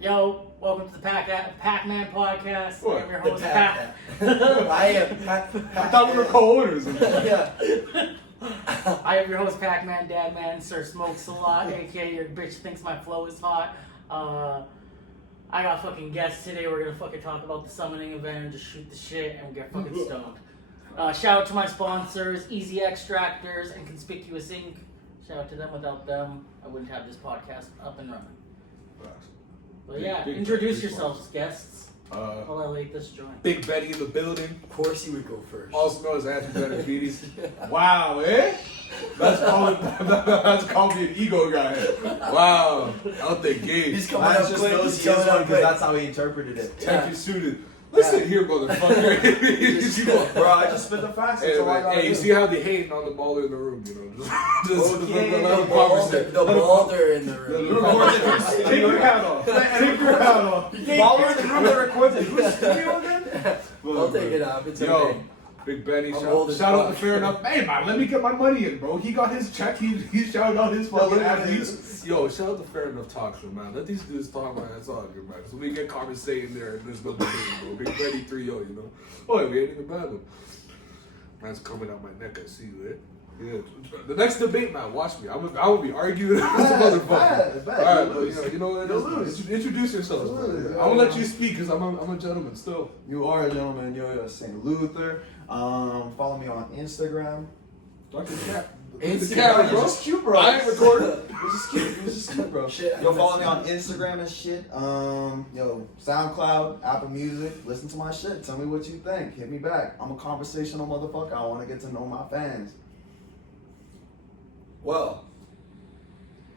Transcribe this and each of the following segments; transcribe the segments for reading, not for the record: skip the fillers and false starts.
Yo, welcome to the Pacman podcast. What? I'm your The host, Pac. I am Pac. I thought we were co-owners. Yeah. I am your host, Pacman, Dadman, Sir Smokes a lot, aka your bitch thinks my flow is hot. I got fucking guests today. We're gonna fucking talk about the summoning event and just shoot the shit and get fucking stoned. Shout out to my sponsors, Easy Extractors and Conspicuous Ink. Shout out to them. Without them, I wouldn't have this podcast up and running. But yeah, introduce yourselves, guests. While I light this joint. Big Betty in the building. Of course he would go first. Also known as Andrew Benavides. Wow, eh? That's called me an ego guy. Wow, out the gate. He's coming Lance up just quick. knows He's he is coming one up because quick. that's how he interpreted it. Tech you suited. Listen here, motherfucker. Bro, I just spit the facts. That's all I gotta Hey, you do. see how they hating on the baller in the room, you know? Just Okay. let them The conversate. balder in the room. Take your hat off. Take your hat off. Baller in the room that records it. Who's studio again? I'll take it off. It's Yo, okay. Big Benny, I'm old as shout out to fuck. Fair Enough. Hey man, let me get my money in, bro. He got his check. He shouted out his fucking look at athletes. Yo, shout out to Fair Enough Talk Show, man. Let these dudes talk, man. That's all good, man. So we get conversating there, and there's no debate, bro. Big Benny 3-0, you know. Oh, we ain't even bad one. Man's coming out my neck. I see you, eh? Yeah. The next debate, man. Watch me. I will be arguing with some motherfucker. bad. All right, You but, lose. you know what? You'll lose. Introduce yourselves, You'll man. lose. I'm gonna let you speak because I'm a gentleman still. You are a gentleman. You're St. Luther. Follow me on Instagram. Dr. Cat. Instagram, You're just cute, bro. I ain't recording. You're just cute. You're just cute, bro. Shit, Yo, follow me on Instagram and shit. Yo, SoundCloud, Apple Music. Listen to my shit. Tell me what you think. Hit me back. I'm a conversational motherfucker. I want to get to know my fans. Well,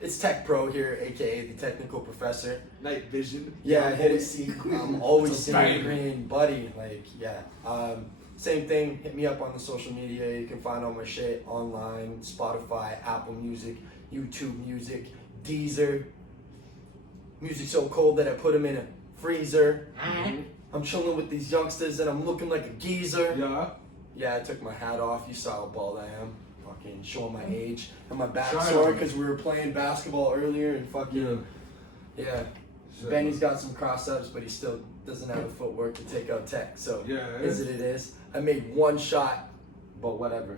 it's Tech Pro here, aka the Technical Professor. Night vision. Yeah, Yeah, hit always it. I'm always It's a seeing bang. green, buddy. Like, yeah. Same thing. Hit me up on the social media. You can find all my shit online: Spotify, Apple Music, YouTube Music, Deezer. Music's so cold that I put them in a freezer. I'm chilling with these youngsters and I'm looking like a geezer. Yeah. Yeah, I took my hat off. You saw how bald I am. Fucking showing my age. And my back Shine sore on because we were playing basketball earlier and fucking. Yeah. Benny's got some cross ups, but he still doesn't have the footwork to take out Tech. So Yeah, is it is. I made one shot, but whatever.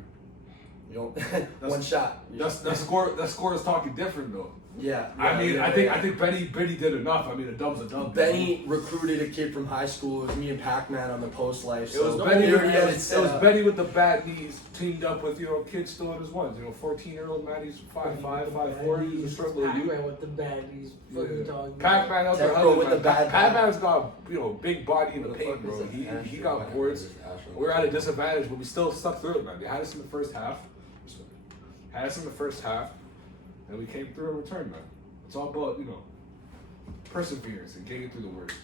You know, one shot. That score is talking different though. Yeah. I mean, yeah, I think Benny did enough. I mean, a dub's a dub. Benny recruited a kid from high school. It was me and Pacman on the post life. It was So Benny. he already had It it was set up. Benny with the bad knees, teamed up with kids still in his ones. 14-year-old man. He's 5'5", 5'4". He's a struggle with you. Pac-Man with the baddies. Fucking talking. Pac-Man out there, Tech Pro with the bad Pac-Man's got big body in the paint, bro. He got boards. We're at a disadvantage, but we still stuck through it, man. They had us in the first half. And we came through and returned, man. It's all about perseverance and getting through the worst.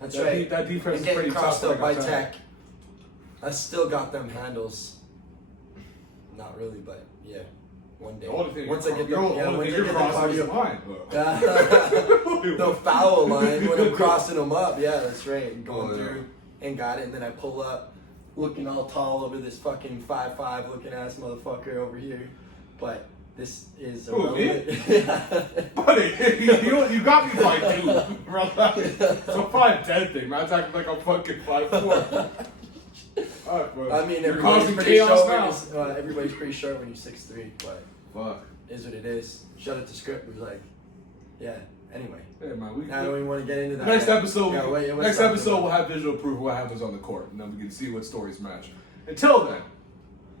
That's That right. that defense And is getting pretty crossed tough. up by like I said. Tech. I still got them handles. Not really, but yeah. One day. The only thing Once I get the you're crossing is cardio. mine, bro. The foul line when I'm crossing them up. Yeah, that's right. Going Oh, yeah. through and got it, and then I pull up, looking all tall over this fucking 5'5" looking ass motherfucker over here. But this is a Who, me? relevant. Buddy, you got me by 2, bro. So 5'10" thing, man. It's acting like I'm fucking 5'4". Alright, bro. I mean, You're everybody's causing pretty chaos short. now. Everybody's pretty short when you're 6'3", but Fuck. is what it is. Shut it to script. It was like, yeah. Anyway, Yeah, man. I don't even want to get into that. Next yet. episode, Yeah, wait, what's next up, episode, man? we'll have visual proof of what happens on the court, and then we can see what stories match. Until then,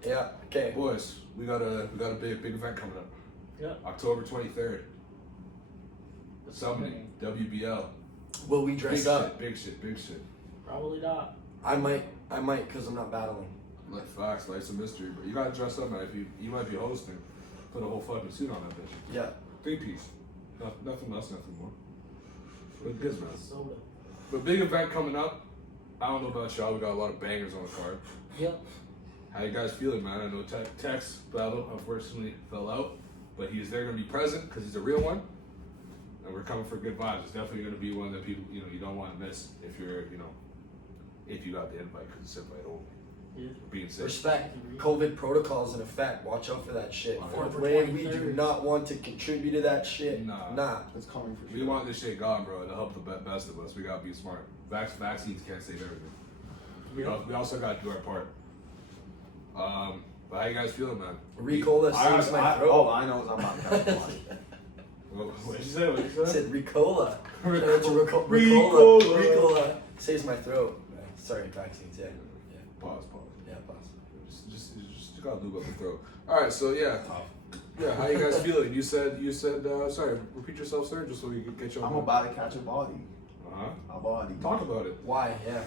Yeah. Okay. boys, we got a big event coming up. Yeah. October 23rd. Summoning WBL. Will we dress up? Big shit. Probably not. I might, because I'm not battling. Like facts, life's a mystery, but you gotta dress up, man. If you might be hosting, put a whole fucking suit on that bitch. Yeah. 3-piece. Nothing less, nothing more. But good, man. Soda. But big event coming up. I don't know about y'all. We got a lot of bangers on the card. Yep. How you guys feeling, man? I know Tex battle unfortunately fell out, but he's there gonna be present because he's a real one, and we're coming for good vibes. It's definitely gonna be one that people you don't want to miss if you're if you got the invite because it's invite only. being safe. Respect. COVID protocols in effect. Watch out for that shit. Wow. Fourth For wave, we 23rd. do not want to contribute to that shit. Nah. It's coming for We sure. want this shit gone, bro, to help the best of us. We gotta be smart. Vaccines can't save everything. We also gotta do our part. But how you guys feeling, man? Ricola saves my throat. All I know is I'm about to catch a body. What you say? What you I say? said Ricola. Ricola. Ricola saves my throat. Sorry, vaccines. Yeah. Pause. Yeah, pause. Just gotta lube up the throat. All right, so yeah. How you guys feeling? You said. Sorry, repeat yourself, sir, just so we can get you on. I'm about to catch a body. A body. Talk about it. Why? Yeah.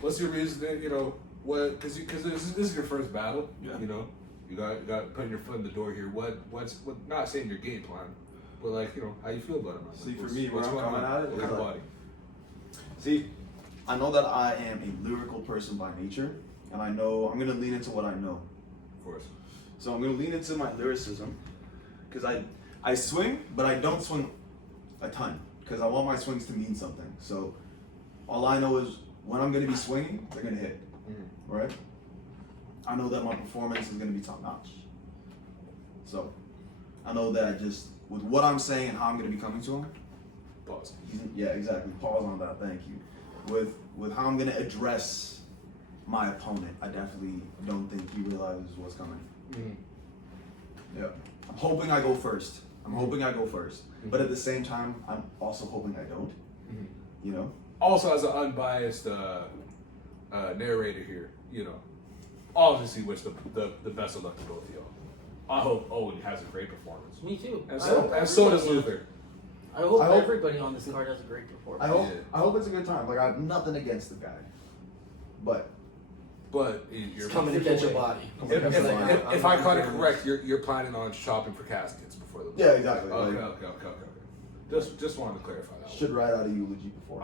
What's your reason? You know what? Because this is your first battle. Yeah. You know, you got putting your foot in the door here. What's not saying your game plan, but like how you feel about it, man? See, for What's- me, where what's I'm going coming on? at it What is kind of like- body? See, I know that I am a lyrical person by nature, and I know I'm gonna lean into what I know. Of course. So I'm gonna lean into my lyricism, because I swing, but I don't swing a ton, because I want my swings to mean something. So all I know is when I'm gonna be swinging, they're gonna hit, right? I know that my performance is gonna be top notch. So I know that just with what I'm saying and how I'm gonna be coming to him. Pause. Yeah, exactly. Pause on that. Thank you. With how I'm gonna address my opponent, I definitely don't think he realizes what's coming. Yeah. I'm hoping I go first. But at the same time, I'm also hoping I don't. You know? Also, as an unbiased narrator here, obviously wish the best of luck to both of y'all. I hope Owen has a great performance, Me too. and I so hope and so does everybody- Luther. I hope I hope- everybody on this card has a great performance. I hope it's a good time. Like I have nothing against the guy. But But It's you're coming to catch a body. if I caught it correct, you're planning on shopping for caskets before the yeah, exactly. Okay. Like, Just wanted to clarify that. should write out a eulogy before.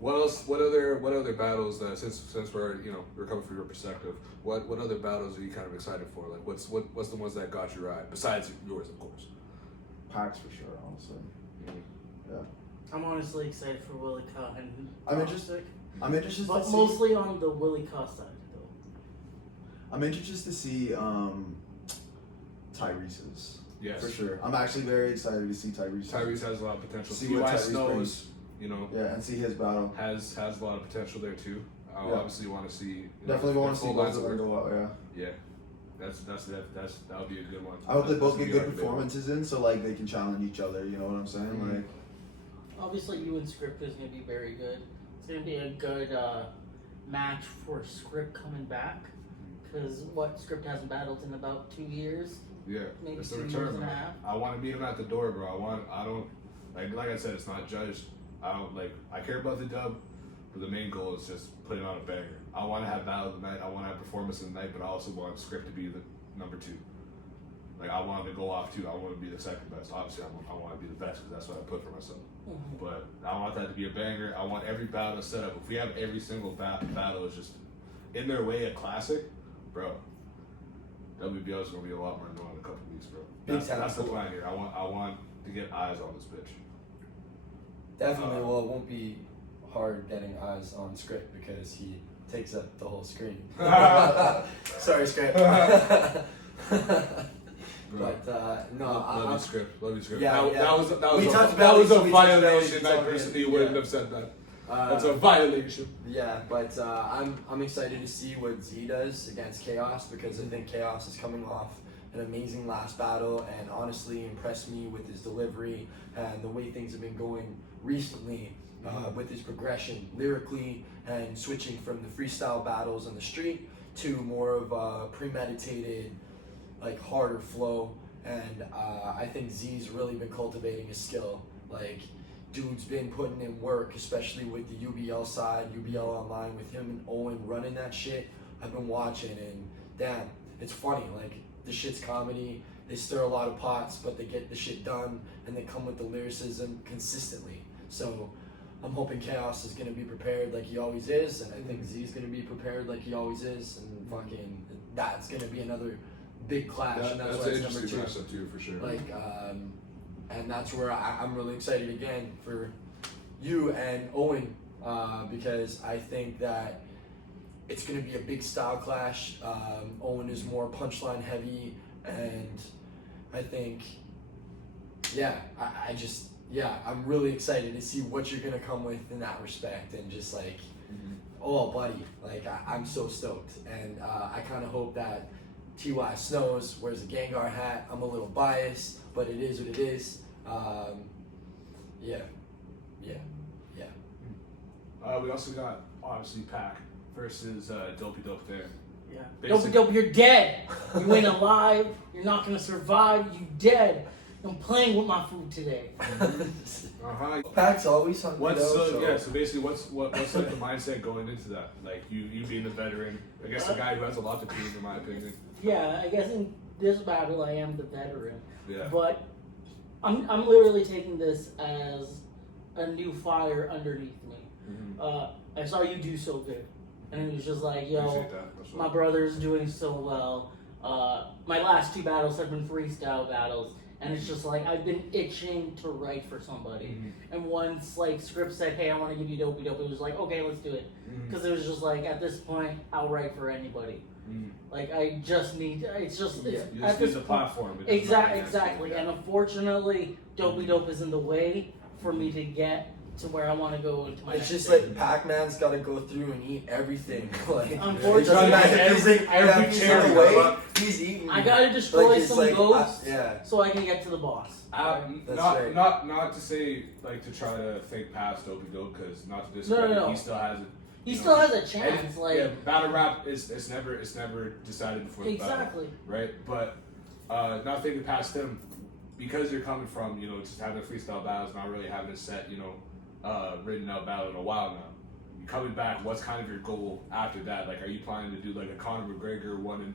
What else? What other battles? Since we're we're coming from your perspective, what other battles are you kind of excited for? Like what's the ones that got your eye besides yours, of course. Packs for sure, honestly. Yeah. I'm honestly excited for Willie Ka and I'm interested to but see. mostly on the Willie Ka side though. I'm interested to see Tyrese's. Yes, For sure. I'm actually very excited to see Tyrese. Tyrese has a lot of potential. See what T.Y. Tyrese Snows, brings. Yeah, and see his battle. has a lot of potential there too. I Yeah. obviously want to see. Definitely want to see full both lines of of them work. go out, yeah. Yeah, that would be a good one. I hope they both That's get gonna good be our debate. performances in, so like they can challenge each other. You know what I'm saying? Mhm. Like, Obviously, you and Script is going to be very good. It's going to be a good match for Script coming back. Because Script hasn't battled in about 2 years. Yeah, Maybe it's 2 a years return, and a man. half. I want to meet him at the door, bro. I don't like I said, it's not judged. I care about the dub, but the main goal is just putting on a banger. I want to have battle of the night. I want to have performance of the night, but I also want Script to be the number 2. Like I want him to go off too. I want to be the second best. Obviously, I want to be the best because that's what I put for myself. Mhm. But I want that to be a banger. I want every battle set up. If we have every single battle is just in their way a classic, bro. WBL is gonna be a lot more known in a couple weeks, bro. That's the plan here. I want to get eyes on this bitch. Definitely. Well, it won't be hard getting eyes on Script because he takes up the whole screen. Sorry, Script. But no, Love you, Script. Love you, Script. Yeah, that, yeah. that was We a, talked that about was these, a we talked about violation. these, I it's all personally good. wouldn't Yeah. have said that. That's a violation. Yeah, but I'm excited to see what Z does against Chaos because I think Chaos is coming off an amazing last battle and honestly impressed me with his delivery and the way things have been going recently with his progression lyrically and switching from the freestyle battles on the street to more of a premeditated, like harder flow. And I think Z's really been cultivating his skill. Like, dude's been putting in work, especially with the UBL side, UBL Online, with him and Owen running that shit. I've been watching, and damn, it's funny. Like, the shit's comedy. They stir a lot of pots, but they get the shit done, and they come with the lyricism consistently. So I'm hoping Chaos is gonna be prepared like he always is, and I think Z's gonna be prepared like he always is, and fucking that's gonna be another big clash, and that's why an it's number interesting 2. matchup too, for sure. Like, and that's where I'm really excited again for you and Owen because I think that it's going to be a big style clash. Owen is more punchline heavy, and I think, yeah, I'm really excited to see what you're going to come with in that respect, and just like, oh, buddy, like I'm so stoked, and I kind of hope that T.Y. Snows wears a Gengar hat. I'm a little biased, but it is what it is. Yeah. We also got obviously Pac versus Dopey Dope there. Yeah. Basic- Dope, you're dead. You ain't alive. You're not gonna survive. You dead. I'm playing with my food today. Pac's always hungry. What's though, so. so basically what's like the mindset going into that? Like you being the veteran, I guess the guy who has a lot to prove in my opinion. Yeah, I guess in this battle I am the veteran. Yeah. But I'm literally taking this as a new fire underneath me. I saw you do so good, and it was just like, yo, Appreciate that. That's my right. brother's doing so well. My last 2 battles have been freestyle battles, and it's just like I've been itching to write for somebody. And once like Script said, "Hey, I want to give you Dopey Dope," it was like, okay, let's do it, because it was just like at this point, I'll write for anybody. Like I just need. It's just Yeah. it's, You at just this use a point- platform. It doesn't matter. Exactly. Yeah. And unfortunately, Dopey Dope is in the way for me to get to where I want to go into my It's next just stage. like Pac-Man's got to go through and eat everything. Like, Unfortunately, it doesn't matter if he's in every if he's chair in the he way, goes he's eating. I gotta destroy Like, it's some like, ghosts yeah. so I can get to the boss. That's not, right. not to say like to try to think past Dopey Dope because not to discredit, No. he still has it. He you still know, has a chance. Like yeah, battle rap is it's never decided before the battle, exactly. right? But not thinking past him because you're coming from just having a freestyle battles, not really having a set written out battle in a while now. You coming back, what's kind of your goal after that? Like, are you planning to do like a Conor McGregor one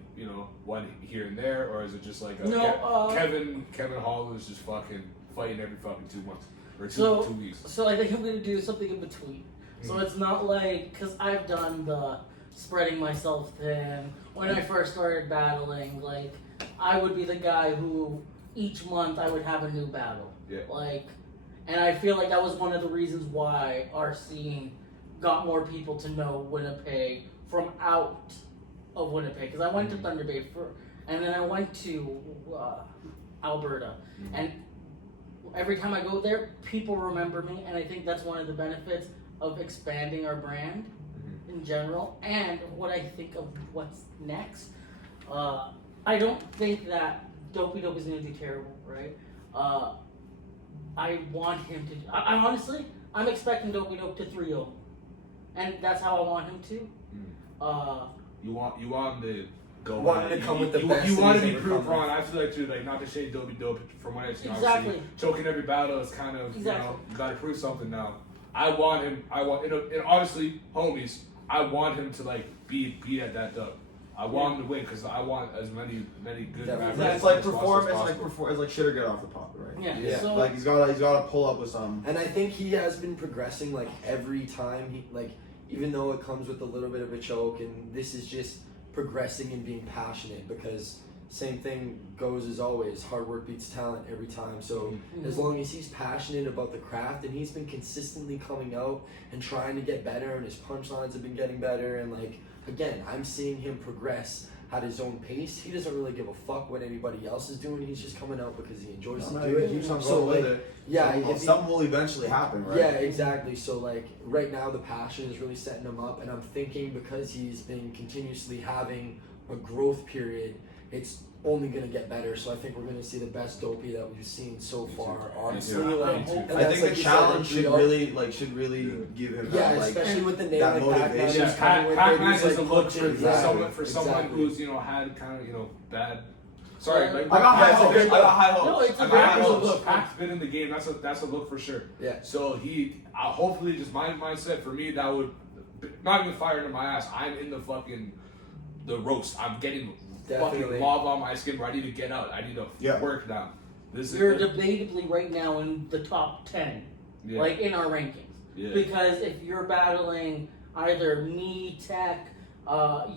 here and there, or is it just like a Kevin Hall is just fucking fighting every fucking 2 months or two weeks? So I think I'm gonna do something in between. So it's not like, because I've done the spreading myself thin. When I first started battling, like I would be the guy who each month I would have a new battle. Yeah. Like, and I feel like that was one of the reasons why our scene got more people to know Winnipeg from out of Winnipeg. Because I went to Thunder Bay and then I went to Alberta, and every time I go there, people remember me, and I think that's one of the benefits of expanding our brand in general, and what I think of what's next. I don't think that Dopey Dope is going to do terrible, right? I want him to. I honestly, I'm expecting Dopey Dope to 3-0, and that's how I want him to. You want him to go. Want him to come with the best You want to things be ever proved come wrong. I feel like too, like not to shade Dopey Dope from what I've seen. Exactly. Obviously, choking every battle is kind of Exactly. you got to prove something now. I want him. And obviously, homies. I want him to like be at that dub. I want him to win because I want as many good Definitely. rappers It's like as possible perform. as possible. It's like shit or get off the pot, right? Yeah. So Like he's got to pull up with some. And I think he has been progressing like every time he even though it comes with a little bit of a choke, and this is just progressing and being passionate, because same thing goes as always, hard work beats talent every time. So as long as he's passionate about the craft, and he's been consistently coming out and trying to get better, and his punchlines have been getting better, and like again, I'm seeing him progress at his own pace. He doesn't really give a fuck what anybody else is doing. He's just coming out because he enjoys to do it. So like, yeah, something will eventually happen, right? yeah, exactly. So like right now, the passion is really setting him up, and I'm thinking because he's been continuously having a growth period, it's only gonna get better. So I think we're gonna see the best Dopey that we've seen so far. Honestly, too. like, Me too. and I that's think like the you said, challenge like, should really give him yeah, that, like, especially with the name that like Pacman. motivation. He's coming with it, Pacman he's, is a like, look punching. for Exactly. someone Exactly. who's had kind of bad. Sorry, Yeah. like, I got high Yeah, it's a hopes. good I got high hopes. No, it's a I got good high Pac's a hopes. look. Pac's been in the game. That's a look for sure. Yeah. So hopefully, just my mindset for me, that would not even fire into my ass. I'm in the roast. I'm getting Definitely. fucking lava on my skin. Where I need to get out. I need to work now. This you're is debatably right now in the top 10, like in our rankings. Yeah. Because if you're battling either me, Tech,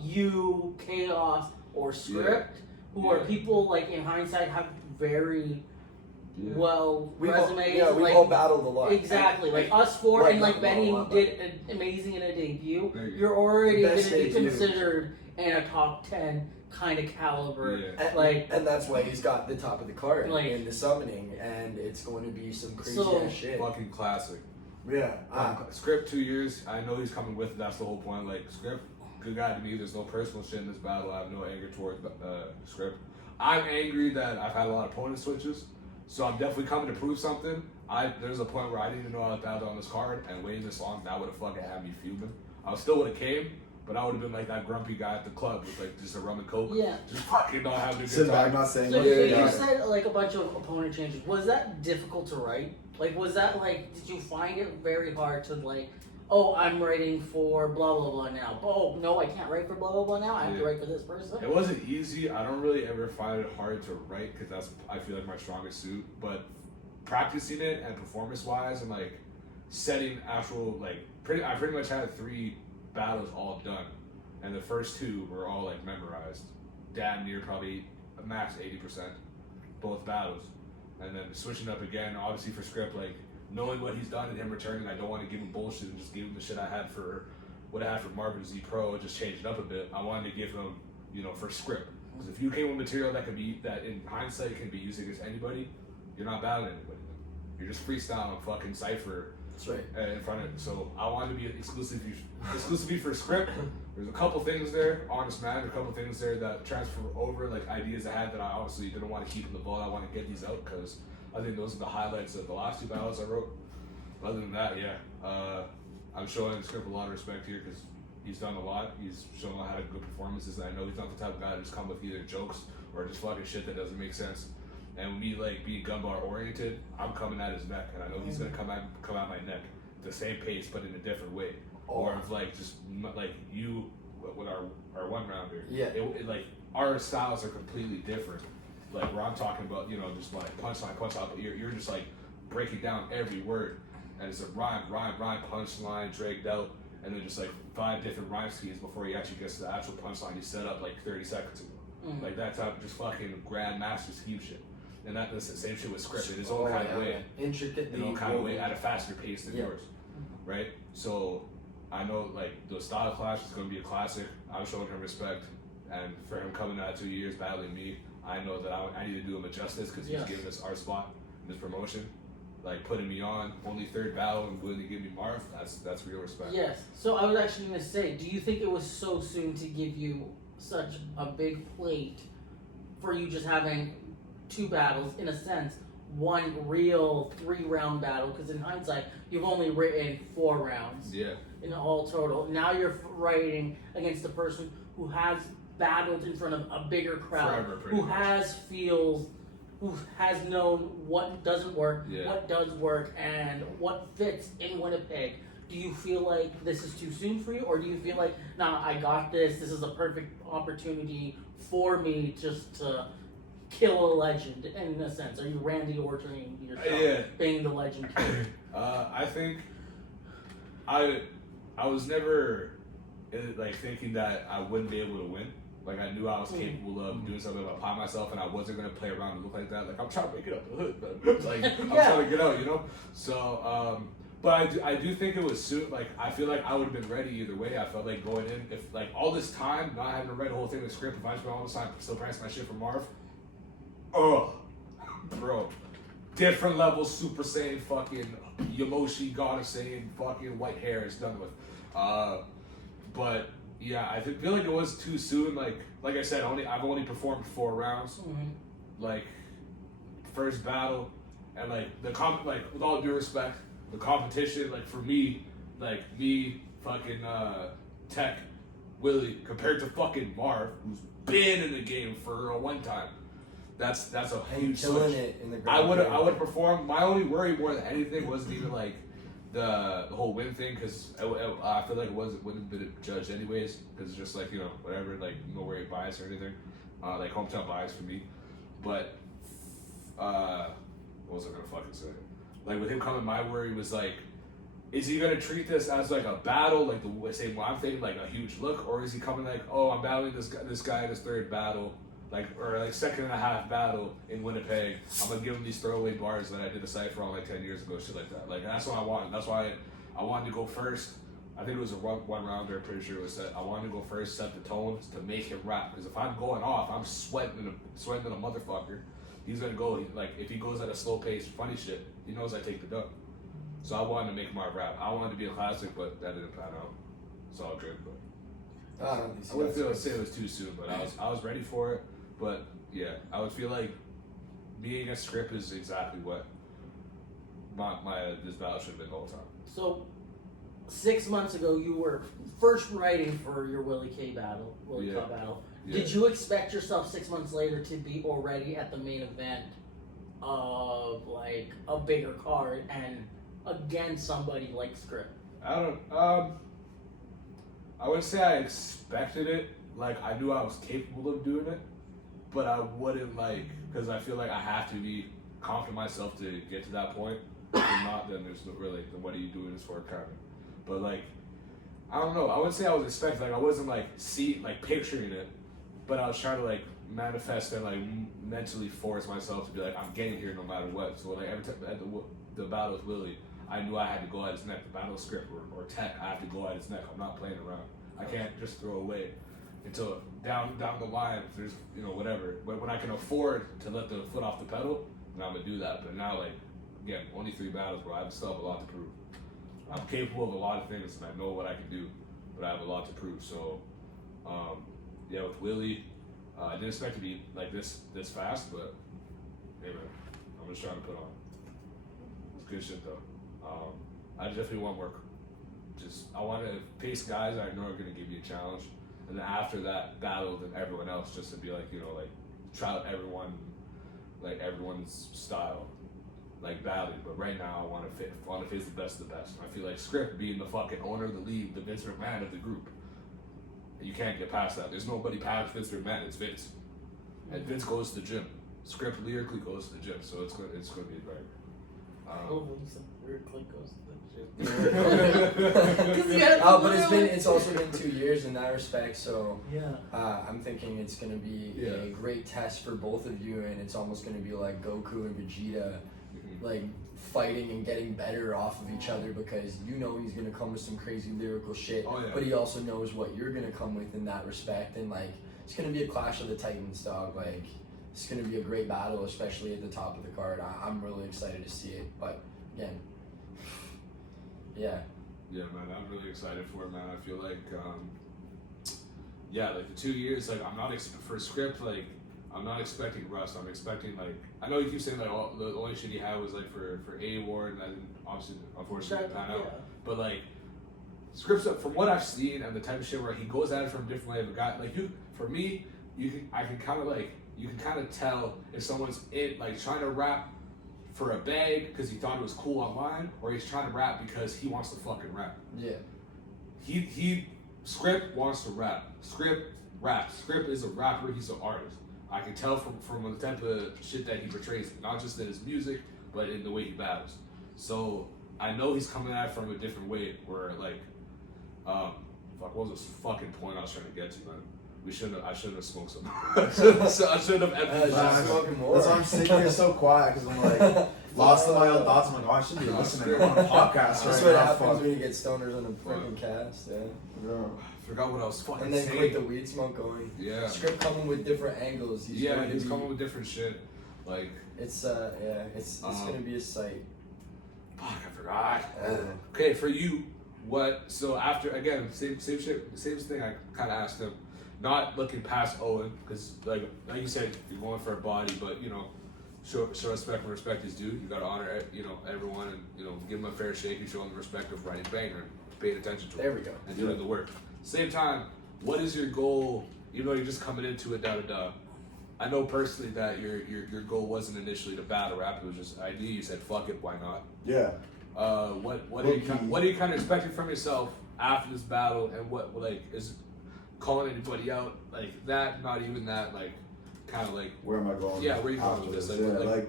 you, Chaos, or Script, who are people like in hindsight have very Yeah. well We've resumes. all, we've all battled a lot. Exactly, like us four Like, and like not Benny, a lot, who did amazing in a debut. Thank you. You're already going Best to be debut. considered in a top 10 kind of caliber. Yeah. And that's why he's got the top of the card Like- in the summoning, and it's going to be some crazy So- ass shit. Fucking classic. Yeah. Script 2 years. I know he's coming with it. That's the whole point. Like Script, good guy to me. There's no personal shit in this battle. I have no anger towards Script. I'm angry that I've had a lot of opponent switches, so I'm definitely coming to prove something. There's a point where I didn't even know I was battled on this card, and waiting this long, that would have fucking had me fuming. I still would have came, but I would have been like that grumpy guy at the club with like just a rum and coke, Yeah. just fucking not having a Sit good back, time. not saying So much. you yeah. said like a bunch of opponent changes. Was that difficult to write? Like, was that like, did you find it very hard to like, oh, I'm writing for blah blah blah now. Oh no, I can't write for blah blah blah now. I have to Yeah. write for this person. It wasn't easy. I don't really ever find it hard to write because that's I feel like my strongest suit. But practicing it and performance wise and like setting actual like I pretty much had 3 battles all done, and the first 2 were all like memorized, damn near probably a max 80% both battles, and then switching up again obviously for Script, like knowing what he's done and him returning. I don't want to give him bullshit and just give him the shit I had for what I had for Marvin Z Pro, just change it up a bit. I wanted to give him, for Script. Because if you came with material that in hindsight can be used against anybody, you're not battling anybody. You're just freestyling fucking cipher That's right. in front of it. So I wanted to be exclusively for Script. There's a couple things there, honest man, a couple things there that transfer over, like ideas I had that I obviously didn't want to keep in the vault. I want to get these out because I think those are the highlights of the last 2 battles I wrote. Other than that, yeah, I'm showing Script a lot of respect here because he's done a lot. He's shown a lot of good performances, and I know he's not the type of guy to just come with either jokes or just fucking shit that doesn't make sense. And me like being gun bar oriented, I'm coming at his neck, and I know he's gonna come at my neck the same pace, but in a different way. Or if like just like you with our 1 rounder, Yeah. it like our styles are completely different. Like where I'm talking about, just like punchline, but you're just like breaking down every word, and it's a rhyme, punchline, dragged out, and then just like 5 different rhyme schemes before he actually gets to the actual punchline you set up like 30 seconds ago. Like that type of just fucking grandmaster scheme shit. And that's the same shit with Script in his own kind of way. Intricately. In own kind of way at a faster pace than Yeah. yours. Right? So I know like the style clash is gonna be a classic. I'm showing him respect, and for him coming out 2 years battling me, I know that I need to do him a justice because he's Yes. giving us our spot in this promotion. Like putting me on, only 3rd battle and willing to give me Marv, that's real respect. Yes. So I was actually going to say, do you think it was so soon to give you such a big plate for you just having 2 battles, in a sense, 1 real 3-round battle? Because in hindsight, you've only written 4 rounds Yeah. in all total. Now you're writing against a person who has battled in front of a bigger crowd, Forever, pretty who much. who has known what doesn't work, Yeah. what does work, and what fits in Winnipeg. Do you feel like this is too soon for you, or do you feel like, nah, I got this, this is a perfect opportunity for me just to kill a legend, in a sense? Are you Randy Orton yourself, Yeah. being the legend killer? I think I was never like thinking that I wouldn't be able to win. Like I knew I was capable of doing something about myself, and I wasn't gonna play around and look like that. Like I'm trying to make it up the hood, but like I'm trying to get out, So, but I do think it was soon. Like I feel like I would have been ready either way. I felt like going in, if like all this time not having to write the whole thing in the script, if I spent all this time still practicing my shit for Marv, bro, different level Super Saiyan fucking Yamoshi God of Saiyan fucking white hair is done with. But yeah, I feel like it was too soon. Like I said, I've only performed 4 rounds. Like first battle, and like with all due respect, the competition, like for me, fucking Tech, Willie, compared to fucking Marv, who's been in the game for a one time. That's a huge killing switch. it in the I ground. would perform. My only worry more than anything wasn't even like the whole win thing, because I feel like wouldn't have been judged anyways, because it's just like whatever, like no worry bias or anything, like hometown bias for me. But what was I gonna fucking say? Like with him coming, my worry was like, is he gonna treat this as like a battle, like the same I'm thinking, like a huge look, or is he coming like, oh, I'm battling this guy in his 3rd battle, like second and a half battle in Winnipeg. I'm gonna give him these throwaway bars that I did a cipher on like 10 years ago, shit like that. Like that's what I wanted. That's why I wanted to go first. I think it was a one rounder. Pretty sure it was set. I wanted to go first, set the tone to make him rap. Because if I'm going off, I'm sweating a motherfucker. He's gonna go like if he goes at a slow pace, funny shit. He knows I take the dub. So I wanted to make my rap. I wanted to be a classic, but that didn't pan out. It's all good, but I wouldn't say it was too soon. But I was ready for it. But yeah, I would feel like being a script is exactly what this battle should have been the whole time. So 6 months ago, you were first writing for your Willie Club battle. Yeah. Did you expect yourself 6 months later to be already at the main event of like a bigger card and against somebody like Script? I don't. I wouldn't say I expected it. Like I knew I was capable of doing it, but I wouldn't because I feel like I have to be confident myself to get to that point. If not, then there's no really. Then what are you doing this for, kind of? But I don't know. I wouldn't say I was expecting. I wasn't picturing it, but I was trying to manifest and mentally force myself to be like, I'm getting here no matter what. So every time at the battle with Willie, I knew I had to go at his neck. The battle script or tech, I have to go at his neck. I'm not playing around. I can't just throw away until down the line. If there's whatever. But when I can afford to let the foot off the pedal, then I'm gonna do that. But now again, only 3 battles, bro. I still have a lot to prove. I'm capable of a lot of things, and I know what I can do, but I have a lot to prove. So, with Willie, I didn't expect to be like this fast, but hey man, I'm just trying to put on. It's good shit though. I definitely want more. I want to pace guys I know are gonna give me a challenge, and then after that battle, then everyone else just to be try out everyone's style. Battling, but right now I want to face the best of the best. I feel like Script being the fucking owner of the league, the Vince McMahon of the group. You can't get past that. There's nobody past Vince McMahon. It's Vince, and Vince goes to the gym. Script lyrically goes to the gym, so it's going to be great. Lyrically goes to the gym. But it's also been 2 years in that respect. So yeah, I'm thinking it's going to be a great test for both of you, and it's almost going to be like Goku and Vegeta. Fighting and getting better off of each other because he's gonna come with some crazy lyrical shit, but he also knows what you're gonna come with in that respect, and it's gonna be a clash of the titans, dog. It's gonna be a great battle, especially at the top of the card. I'm really excited to see it, but again, yeah, man, I'm really excited for it, man. I feel like the 2 years, I'm not for Script, I'm not expecting rust. I'm expecting I know you keep saying the only shit he had was for A Award, and that didn't obviously unfortunately pan out. But Scripts, from what I've seen and the type of shit where he goes at it from a different way of a guy, for me, I can kind of tell if someone's trying to rap for a bag because he thought it was cool online, or he's trying to rap because he wants to fucking rap. Yeah. Script wants to rap. Script raps. Script is a rapper. He's an artist. I can tell from the type of shit that he portrays, not just in his music, but in the way he battles. So I know he's coming at it from a different way. Where what was this fucking point I was trying to get to, man? I shouldn't have smoked some. I shouldn't have emphasized. Smoking more. That's why I'm sitting here so quiet because I'm lost in my own thoughts. I'm I should be listening on a podcast. That's what happens when you get stoners on a freaking cast. Yeah. I forgot what I was fucking and then saying. quit the weed smoke going. Yeah. Script coming with different angles. He's coming with different shit. It's gonna be a sight. Fuck, I forgot. Okay, for you, what? So after again, same shit, same thing. I kind of asked him, not looking past Owen, because like you said, you're going for a body, but show respect when respect is due. You gotta honor everyone, and give them a fair shake and show them the respect of writing banger and paying attention to it. There we go. And doing the work. Same time, what is your goal? Even though you're just coming into it, I know personally that your goal wasn't initially to battle rap. It was just idea. You said, "Fuck it, why not?" Yeah. What are you kind of expecting from yourself after this battle, and what is calling anybody out like that? Not even that. Kind of where am I going? Yeah, where are you going with this?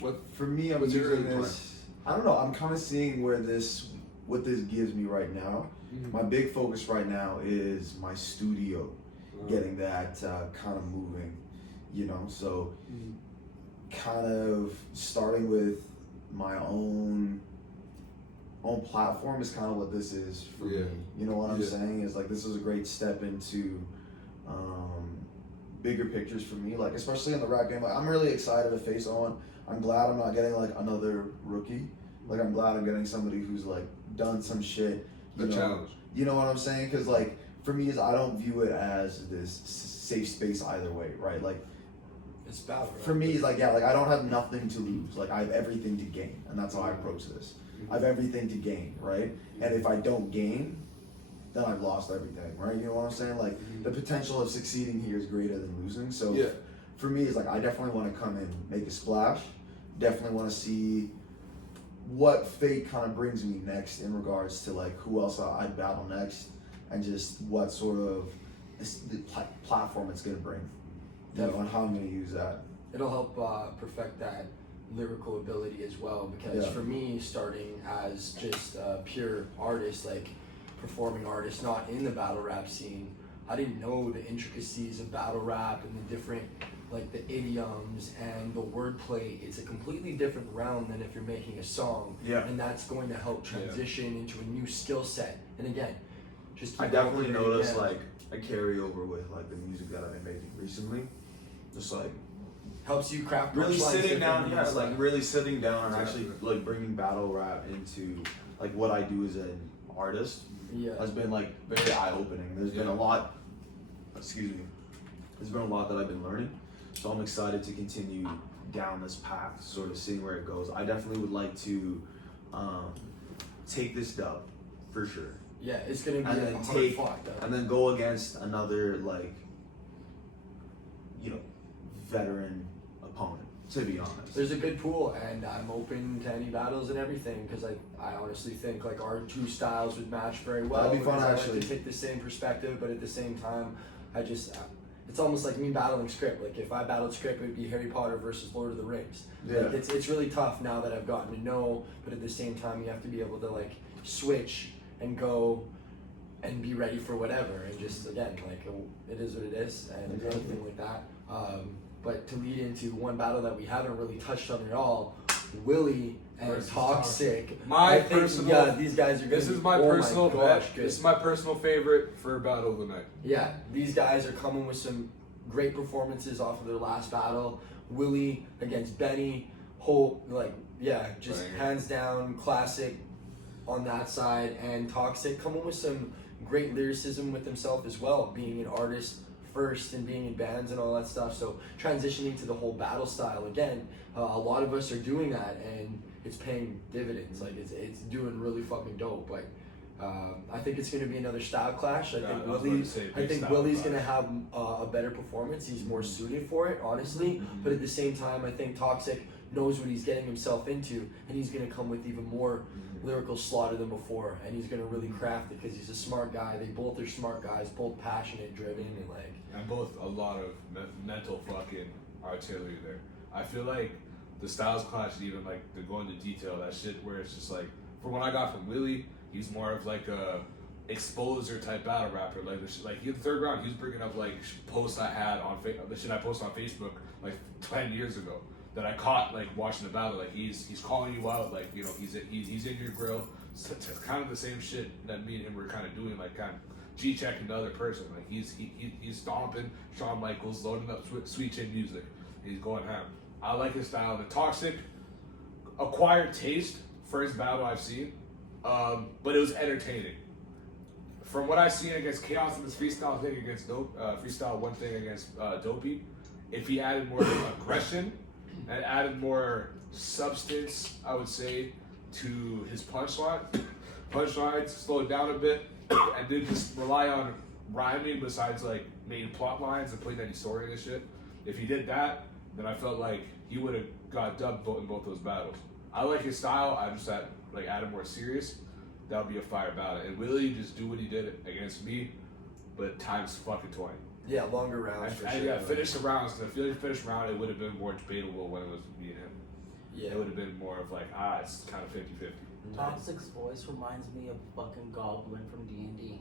What for me? I'm what's your using this. I don't know. I'm kind of seeing what this gives me right now. Mm-hmm. My big focus right now is my studio, getting that kind of moving. you know. So kind of starting with my own platform is kind of what this is for me. You know what I'm saying? Is like this is a great step into bigger pictures for me, like especially in the rap game. Like I'm really excited to face on. I'm glad I'm not getting like another rookie. Like I'm glad I'm getting somebody who's like done some shit. You know, challenge. You know what I'm saying? Because like for me, is I don't view it as this safe space either way, right? Like It's battle. for me, it's like yeah, like I don't have nothing to lose. Like I have everything to gain, and that's how I approach this. I have everything to gain, right? And if I don't gain, then I've lost everything, right? You know what I'm saying? Like the potential of succeeding here is greater than losing. So for me, it's like I definitely want to come in, make a splash. Definitely want to see what fate kind of brings me next in regards to like who else I'd battle next, and just what sort of the platform it's gonna bring. You know, and how I'm gonna use that. It'll help perfect that lyrical ability as well, because for me, starting as just a pure artist, like performing artist, not in the battle rap scene, I didn't know the intricacies of battle rap and the different, like the idioms and the wordplay. It's a completely different realm than if you're making a song. And that's going to help transition into a new skill set. And again, just I definitely noticed like a carryover with like the music that I've been making recently. Just like helps you craft really punchlines sitting down, differently. like really sitting down and actually like bringing battle rap into like what I do as an artist has been like very eye-opening. There's been a lot, there's been a lot that I've been learning, so I'm excited to continue down this path, sort of seeing where it goes. I definitely would like to take this dub for sure. Yeah, it's gonna be And a then hard fought, and then go against another like, you know, veteran opponent, to be honest. There's a good pool, and I'm open to any battles and everything, because I honestly think like our two styles would match very well. That'd be fun, I actually. like to take the same perspective, but at the same time, it's almost like me battling script. Like if I battled script, it would be Harry Potter versus Lord of the Rings. Like it's really tough now that I've gotten to know, but at the same time, you have to be able to like switch and go and be ready for whatever, and just again, like it is what it is, and anything like that. But to lead into one battle that we haven't really touched on at all, Willie and Toxic. These guys are. This is my personal. This is my personal favorite for battle of the night. Yeah, these guys are coming with some great performances off of their last battle. Willie against Benny, hands down classic on that side, and Toxic coming with some great lyricism with himself as well, being an artist first and being in bands and all that stuff. So transitioning to the whole battle style again, a lot of us are doing that, and it's paying dividends. Like it's doing really fucking dope. Like I think it's going to be another style clash. I think Willie's going to have a better performance. He's more suited for it, honestly. But at the same time, I think Toxic knows what he's getting himself into, and he's going to come with even more lyrical slaughter than before, and he's going to really craft it because he's a smart guy. They both are smart guys, both passionate, driven, and like. And both a lot of mental fucking artillery there. I feel like the styles clash, even like to go into detail, that shit where it's just like, from what I got from Willie, he's more of like a exposer type battle rapper. Like the third round, he was bringing up like posts I had on the shit I posted on Facebook like 10 years ago that I caught like watching the battle. Like he's calling you out, like you know he's in your grill. So kind of the same shit that me and him were kind of doing, like kind of G-checking the other person. Like he's stomping Shawn Michaels, loading up Sweet Chin music. He's going ham. I like his style. The Toxic, acquired taste, first battle I've seen, but it was entertaining. From what I've seen against Chaos in this freestyle thing against freestyle one thing against Dopey, if he added more aggression and added more substance, I would say, to his punchlines, slow it down a bit, and didn't just rely on rhyming besides like main plot lines and putting any story in this shit. If he did that, then I felt like he would have got dubbed in both those battles. I like his style. I just added more serious. That would be a fire battle. And Willie just do what he did against me, but times fucking 20. Yeah, longer rounds for sure. Yeah, finish the rounds. Because I feel like the finish round, it would have been more debatable when it was me and him. Yeah. It would have been more of like, it's kind of 50-50. Toxic's voice reminds me of fucking Goblin from D&D.